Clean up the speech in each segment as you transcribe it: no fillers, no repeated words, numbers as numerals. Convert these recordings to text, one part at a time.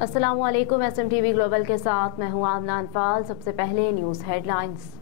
अस्सलामुअलैकुम। SMTV global के साथ मैं हूं आमना अनफाल। सबसे पहले न्यूज़ हेडलाइंस।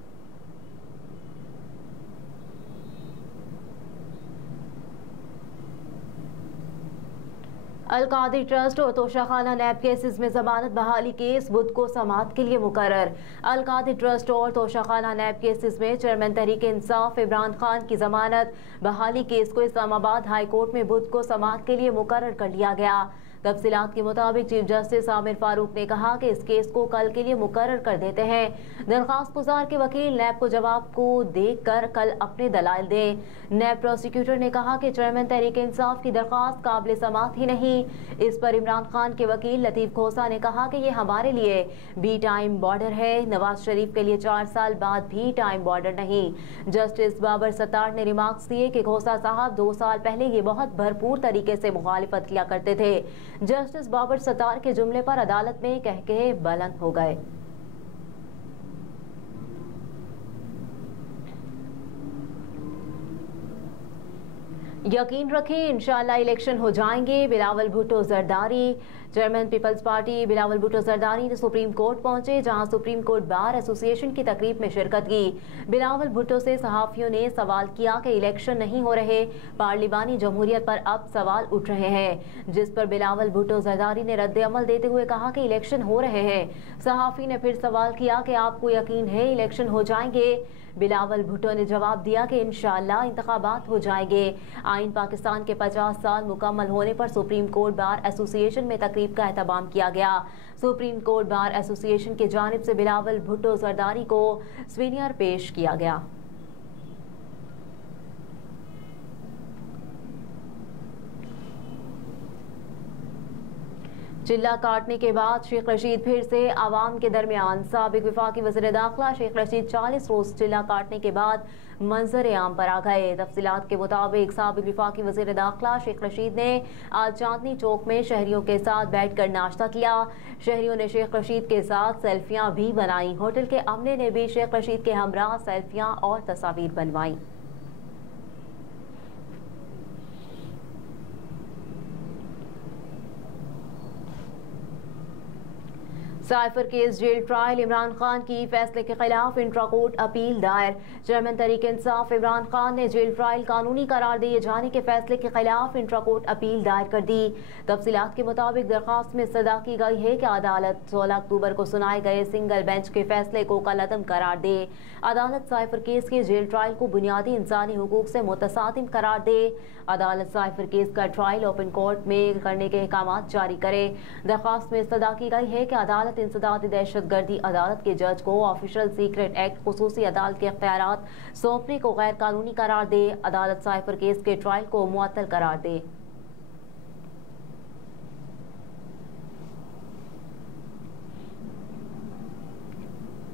अल-कादरी ट्रस्ट और तोशाखाना नैब केसेस में जमानत बहाली केस बुध को समाअत के लिए मुकर्रर। अल-कादरी ट्रस्ट और तोशाखाना नैब केसेस में चेयरमैन तहरीक इंसाफ इमरान खान की जमानत बहाली केस को इस्लामाबाद हाई कोर्ट में बुध को समाअत के लिए मुकर्रर कर लिया गया। तफसीलात के मुताबिक चीफ जस्टिस आमिर फारूक ने कहा कि इस केस को कल के लिए मुकर्रर कर देते हैं। दरखास्त गुजार के वकील नैब को जवाब को देख कर कल अपने दलाइल दें। नैब प्रोसिक्यूटर ने कहा कि चेयरमैन तहरीक इंसाफ की दरखास्त काबिल समाअत ही नहीं। इस पर इमरान खान के वकील लतीफ खोसा ने कहा कि ये हमारे लिए भी टाइम बॉर्डर है, नवाज शरीफ के लिए 4 साल बाद भी टाइम बॉर्डर नहीं। जस्टिस बाबर सत्तार ने रिमार्क्स दिए कि खोसा साहब 2 साल पहले ये बहुत भरपूर तरीके से मुखालिफत किया करते थे। जस्टिस बाबर सत्तार के जुमले पर अदालत में कहके बुलंद हो गए। यकीन रखें इंशाअल्लाह इलेक्शन हो जाएंगे, बिलावल भुट्टो जरदारी। चेयरमैन पीपल्स पार्टी बिलावल भुट्टो जरदारी ने सुप्रीम कोर्ट पहुंचे, जहां सुप्रीम कोर्ट बार एसोसिएशन की तकरीब में शिरकत की। बिलावल भुट्टो से सहाफियों ने सवाल किया कि इलेक्शन नहीं हो रहे, पार्लिमानी जमहूरियत पर अब सवाल उठ रहे हैं, जिस पर बिलावल भुट्टो जरदारी ने रद्द अमल देते हुए कहा कि इलेक्शन हो रहे हैं। सहाफी ने फिर सवाल किया कि आपको यकीन है इलेक्शन हो जाएंगे? बिलावल भुट्टो ने जवाब दिया कि इंशाअल्लाह इंतखाबात हो जाएंगे। आइन पाकिस्तान के 50 साल मुकम्मल होने पर सुप्रीम कोर्ट बार एसोसिएशन में तकरीब का एहतमाम किया गया। सुप्रीम कोर्ट बार एसोसिएशन की जानिब से बिलावल भुट्टो जरदारी को स्वीनियर पेश किया गया। चिल्ला काटने के बाद शेख रशीद फिर से आवाम के दरमियान। साबिक वफाकी वज़ीर दाखिला शेख रशीद 40 रोज चिल्ला काटने के बाद मंजर आम पर आ गए। तफसीलात के मुताबिक साबिक वफाकी वज़ीर दाखिला शेख रशीद ने आज चांदनी चौक में शहरियों के साथ बैठकर नाश्ता किया। शहरियों ने शेख रशीद के साथ सेल्फियां भी बनाई। होटल के अमले ने भी शेख रशीद के हमरा सेल्फियां और तस्वीर बनवाई। Cipher case jail trial, Imran Khan की फैसले के खिलाफ इंट्रा कोर्ट अपील दायर। चेयरमैन तहरीक इंसाफ इमरान खान ने जेल ट्रायल कानूनी करार दिए जाने के फैसले के खिलाफ इंट्रा कोर्ट अपील दायर कर दी। तफसीलात के मुताबिक दरखास्त में सदा की गई है कि अदालत 16 अक्टूबर को सुनाए गए सिंगल बेंच के फैसले को कलअदम करार दे। अदालत साइफर केस के जेल ट्रायल को बुनियादी इंसानी हुकूक से मुतसादिम करार दे। अदालत साइफर केस का ट्रायल ओपन कोर्ट में करने के अहकाम जारी करे। दरखास्त में सदा की गई है कि अदालत इंसदाद दहशतगर्दी अदालत के जज को ऑफिशियल सीक्रेट एक्ट खुसूसी अदालत के इख्तियारात सौंपने को गैर कानूनी करार दे। अदालत साइफर केस के ट्रायल को मुअत्तल करार दे।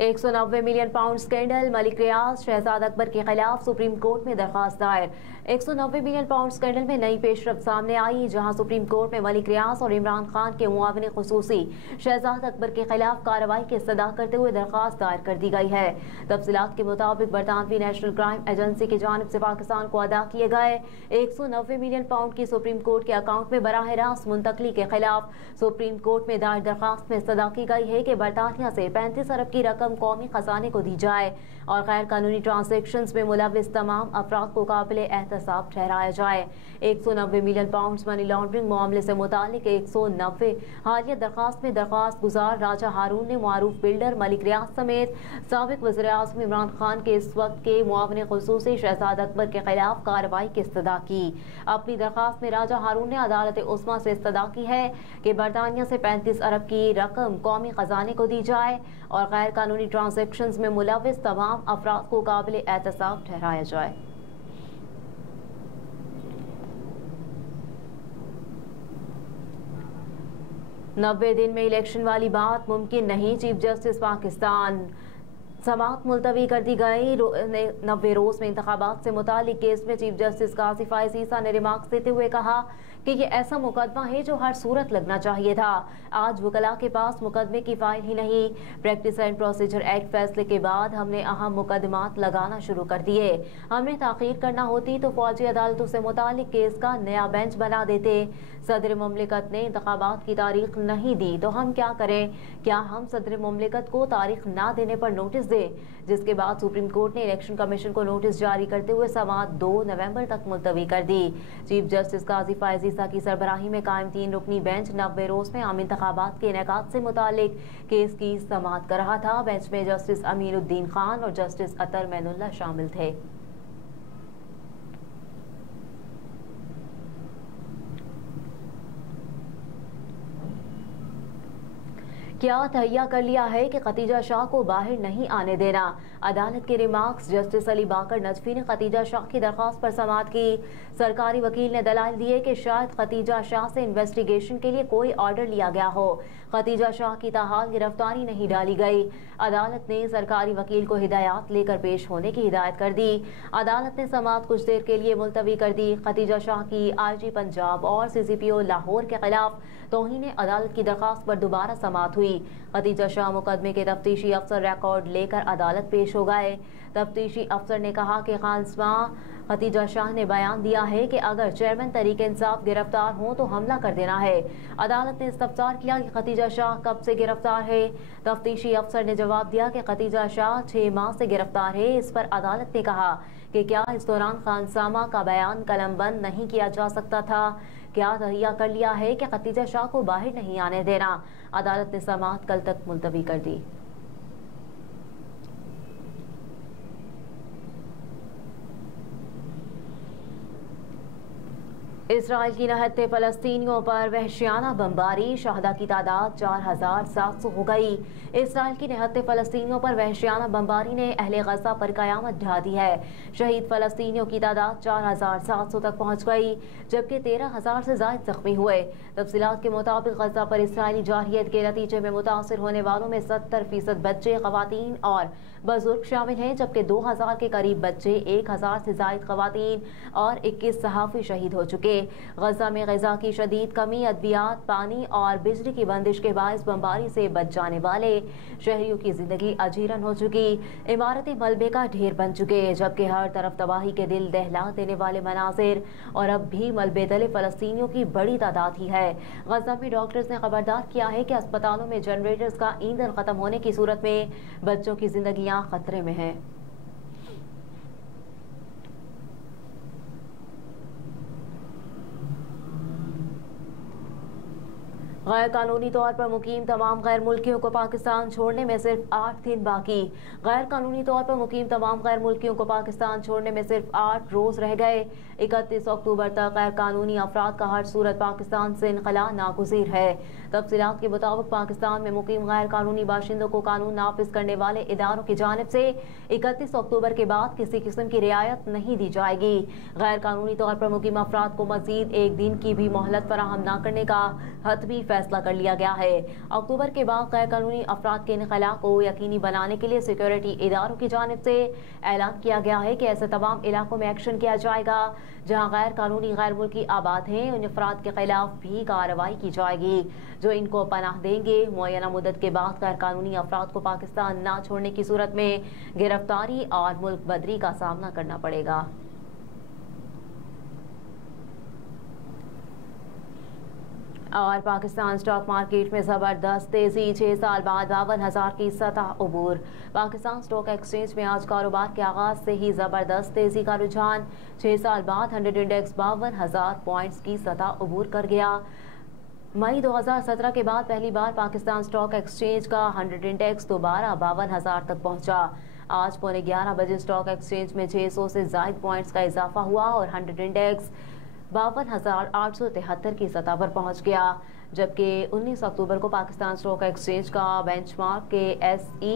£190 मिलियन स्कैंडल, मलिक रियाज शहजाद अकबर के खिलाफ सुप्रीम कोर्ट में दरखास्त दायर। £190 मिलियन स्कैंडल में नई पेशरफ सामने आई, जहां सुप्रीम कोर्ट में मलिक रियाज और इमरान खान के मुआविन खुसूसी शहजाद अकबर के खिलाफ कार्रवाई की इस्तदा करते हुए दरखास्त दायर कर दी गई है। तफसीलात के मुताबिक बरतानवी नेशनल क्राइम एजेंसी की जानिब से पाकिस्तान को अदा किए गए £190 मिलियन की सुप्रीम कोर्ट के अकाउंट में बराह रास्त मुंतकली के खिलाफ सुप्रीम कोर्ट में दायर दरखास्त में इस्तदा की गई है कि बरतानिया से 35 अरब की रकम कौमी खजाने को दी जाए और गैर कानूनी ट्रांजैक्शंस में मुलविस तमाम अफराद को काबिल एहतसाब ठहराया जाए। £190 मिलियन मनी लॉन्ड्रिंग मामले से मुतालिक 190 हालिया दरखास्त में दरखास्त गुजार राजा हारून ने मारूफ बिल्डर मलिक रियाज समेत साबिक वज़ीर आज़म इमरान खान के इस वक्त के मुआविन खुसूसी शहजाद अकबर के खिलाफ कार्रवाई की इस्तदा की। अपनी दरखास्त में राजा हारून ने अदालत उस्मा से इस्तदा की है कि बरतानिया से 35 अरब की रकम कौमी खजाने को दी जाए और गैर कानूनी ट्रांजैक्शंस में मुलविस तमाम अफराद को काबिल एहतसाब ठहराया जाए। नब्बे दिन में इलेक्शन वाली बात मुमकिन नहीं, चीफ जस्टिस पाकिस्तान। समाअत मुलतवी कर दी गई। 90 रोज में इंतखाबात से मुतालिक केस में चीफ जस्टिस कासिफ फाइज ईसा ने रिमार्क्स देते हुए कहा कि ये ऐसा मुकदमा है जो हर सूरत लगना चाहिए था। आज वकला के पास मुकदमे की फाइल ही नहीं। प्रैक्टिस एंड प्रोसीजर एक्ट फैसले के बाद हमने अहम मुकदमात लगाना शुरू कर दिए। हमने ताखीर करना होती तो फौजी अदालतों से मुतालिक केस का नया बेंच बना देते। सदर मुमलिकत ने इंतखाबात की तारीख नहीं दी तो हम क्या करें? क्या हम सदर मुमलिकत को तारीख ना देने पर नोटिस दें? जिसके बाद सुप्रीम कोर्ट ने इलेक्शन कमीशन को नोटिस जारी करते हुए समाअत 2 नवंबर तक मुलतवी कर दी। चीफ जस्टिस काजी फायज ईसा की सरबराही में कायम 3 रुकनी बेंच 90 रोज में आम इंतखाबात के इनेकाद से मुतालिक केस की समाअत कर रहा था। बेंच में जस्टिस अमीनुद्दीन खान और जस्टिस अतर मैनुल्लाह शामिल थे। क्या तहैया कर लिया है कि खतीजा शाह को बाहर नहीं आने देना? अदालत के रिमार्क्स। जस्टिस अली बाकर नजफी ने खतीजा शाह की दरख्वास्त पर समाअत की। सरकारी वकील ने दलाल दिए कि शायद खतीजा शाह से इन्वेस्टिगेशन के लिए कोई ऑर्डर लिया गया हो। खतीजा शाह की ताहाल गिरफ्तारी नहीं डाली गई। अदालत ने सरकारी वकील को हिदायत लेकर पेश होने की हिदायत कर दी। अदालत ने समाअत कुछ देर के लिए मुलतवी कर दी। खतीजा शाह की IG पंजाब और CCPO लाहौर के खिलाफ तौहीन अदालत की दरख्वास्त पर दोबारा समाअत हुई। खतीजा शाह मुकदमे के तफ्तीशी अफसर रिकॉर्ड लेकर अदालत पेश हो गए। तफ्तीशी अफसर ने कहा कि खानसमा खतीजा शाह ने बयान दिया है कि अगर चेयरमैन तरीके इंसाफ गिरफ्तार हों तो हमला कर देना है। अदालत ने इस्तफसार किया कि खतीजा शाह कब से गिरफ्तार है। तफ्तीशी अफसर ने जवाब दिया कि खतीजा शाह 6 माह से गिरफ्तार है। इस पर अदालत ने कहा कि क्या इस दौरान खानसामा का बयान कलमबंद नहीं किया जा सकता था? क्या तहैया कर लिया है कि खतीजा शाह को बाहर नहीं आने देना? अदालत ने समाअत कल तक मुलतवी कर दी। इसराइल की निहत्ते फलस्तीनियों पर वहशियाना बमबारी। शहदा की तादाद 4700 हो गई। इसराइल की निहत्ते फलस्तीनियों पर वहशियाना बमबारी ने अहले गजा पर कयामत ढा दी है। शहीद फलस्तीनियों की तादाद 4700 तक पहुँच गई, जबकि 13,000 से ज्यादा जख्मी हुए। तफसीलात के मुताबिक गजा पर इसराइली जारहियत के नतीजे में मुतासर होने वालों में 70% बच्चे, खवातीन और बुजुर्ग शामिल हैं, जबकि 2000 के करीब बच्चे, 1000 से ज्यादा खवातीन और 21 सहाफ़ी शहीद हो चुके। गजा में ग़िज़ा की शदीद कमी, अद्वियात, पानी और बिजली की बंदिश के बायस बमबारी से बच जाने वाले शहरियों की जिंदगी अजीरन हो चुकी। इमारतें मलबे का ढेर बन चुके, जबकि हर तरफ तबाही के दिल दहला देने वाले मनाजिर और अब भी मलबे तले फलस्तीनियों की बड़ी तादाद ही है। गजा में डॉक्टर्स ने खबरदार किया है कि अस्पतालों में जनरेटर्स का ईंधन खत्म होने की सूरत में बच्चों की जिंदगियां खतरे में हैं। गैर कानूनी तौर पर मुकीम तमाम गैर मुल्कियों को पाकिस्तान छोड़ने में सिर्फ 8 दिन बाकी। गैर कानूनी तौर पर मुकीम तमाम गैर मुल्कियों को पाकिस्तान छोड़ने में सिर्फ 8 रोज रह गए। 31 अक्टूबर तक गैर कानूनी अफराद का हर सूरत पाकिस्तान से इनखला नागुज़ीर है। तफसीलात के मुताबिक पाकिस्तान में मुकीम गैर कानूनी बाशिंदों को कानून नाफिज करने वाले इदारों की जानिब से 31 अक्टूबर के बाद किसी किस्म की रियायत नहीं दी जाएगी। गैर कानूनी तौर पर मुकीम अफराद को मजीद 1 दिन की भी मोहलत फराहम न करने का हतमी फैसला कर लिया गया है। अक्टूबर के बाद गैर कानूनी अफराद के इनखला को यकीनी बनाने के लिए सिक्योरिटी इदारों की जानिब से ऐलान किया गया है कि ऐसे तमाम इलाकों में एक्शन किया जाएगा जहां गैर कानूनी गैर मुल्की आबाद हैं। उन अफराद के खिलाफ भी कार्रवाई की जाएगी जो इनको पनाह देंगे। मुअय्यना मुद्दत के बाद गैर कानूनी अफराद को पाकिस्तान न छोड़ने की सूरत में गिरफ्तारी और मुल्क बदरी का सामना करना पड़ेगा। और पाकिस्तान स्टॉक मार्केट में ज़बरदस्त तेज़ी, 6 साल बाद 52,000 की सतह उबूर। पाकिस्तान स्टॉक एक्सचेंज में आज कारोबार के आगाज से ही ज़बरदस्त तेज़ी का रुझान। 6 साल बाद 100 इंडेक्स 52,000 पॉइंट्स की सतह उबूर कर गया। मई 2017 के बाद पहली बार पाकिस्तान स्टॉक एक्सचेंज का 100 इंडेक्स दोबारा 52,000 तक पहुंचा। आज पौने 11 बजे स्टॉक एक्सचेंज में 600 से ज़ायद पॉइंट्स का इजाफा हुआ और 100 इंडेक्स 52,873 की सतह पर पहुंच गया, जबकि 19 अक्टूबर को पाकिस्तान स्टॉक एक्सचेंज का बेंचमार्क के SE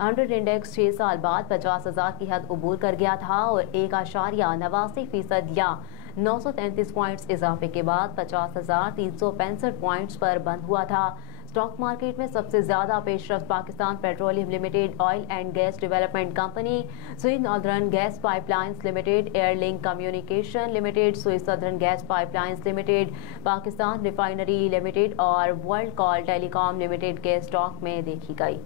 100 इंडेक्स 6 साल बाद 50,000 की हद उबूर कर गया था और 1.89% या 933 पॉइंट्स इजाफे के बाद 50,365 पॉइंट्स पर बंद हुआ था। स्टॉक मार्केट में सबसे ज्यादा पेशरफ्त Pakistan petroleum limited, oil and gas development company, Sui northern gas pipelines limited, Airlink communication limited, Sui southern gas pipelines limited, Pakistan refinery limited और वर्ल्ड कॉल टेलीकॉम लिमिटेड के स्टॉक में देखी गई।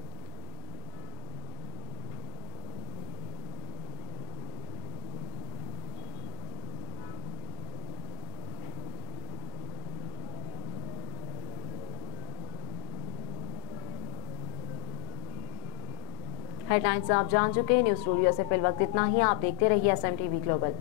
हेडलाइंस आप जान चुके हैं। न्यूज़ स्टूडियो से फिल वक्त इतना ही। आप देखते रहिए SMTV ग्लोबल।